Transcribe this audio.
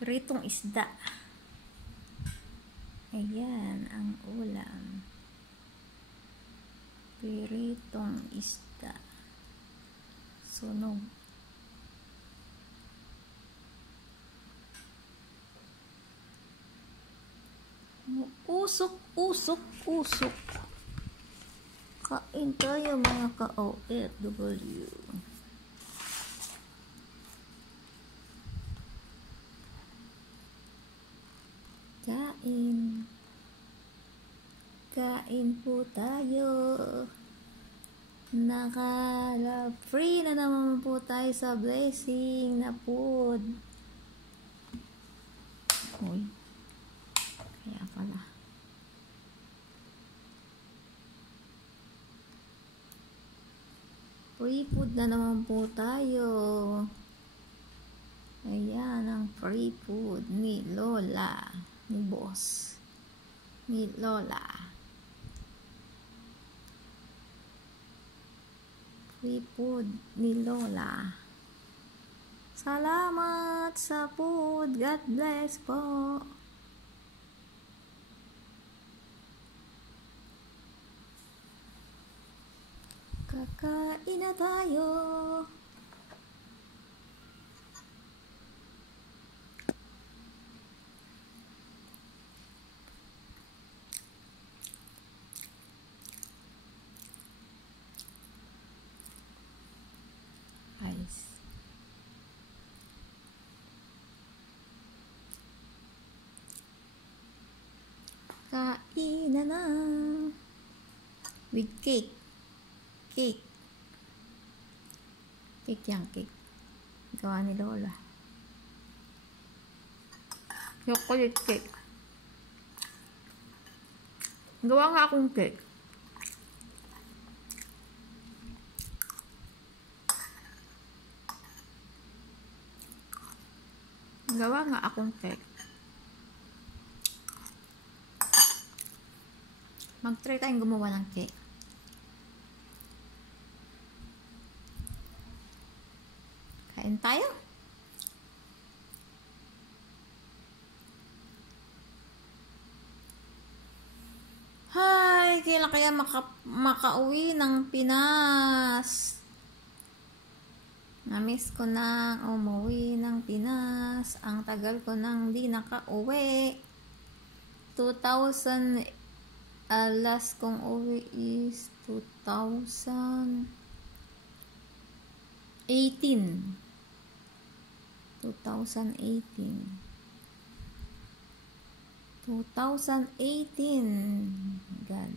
Pritong isda. Ayan ang ulam. Pritong isda. Sunog. Usok, usok, usok. Kain tayo mga ka-OFW. Kain. Kain po tayo. Free na naman po tayo sa blessing na food. Uy. Kaya pala. Free food na naman po tayo. Ayan ang free food ni Lola. Ni Boss. Ni Lola. Free food ni Lola. Salamat sa food. God bless po. Kakain na tayo. Guys. Kain na. With cake. Cake. Cake yan, cake. Gawa ni Lola. Chocolate cake. Gawa nga akong cake. Gawa nga akong cake. Mag-try tayong gumawa ng cake. Kain tayo. Hi! Kailan kaya makauwi ng Pinas? Namiss ko nang umuwi ng Pinas. Ang tagal ko nang di nakauwi. 2000, last kong uwi is 2018. 2018. God.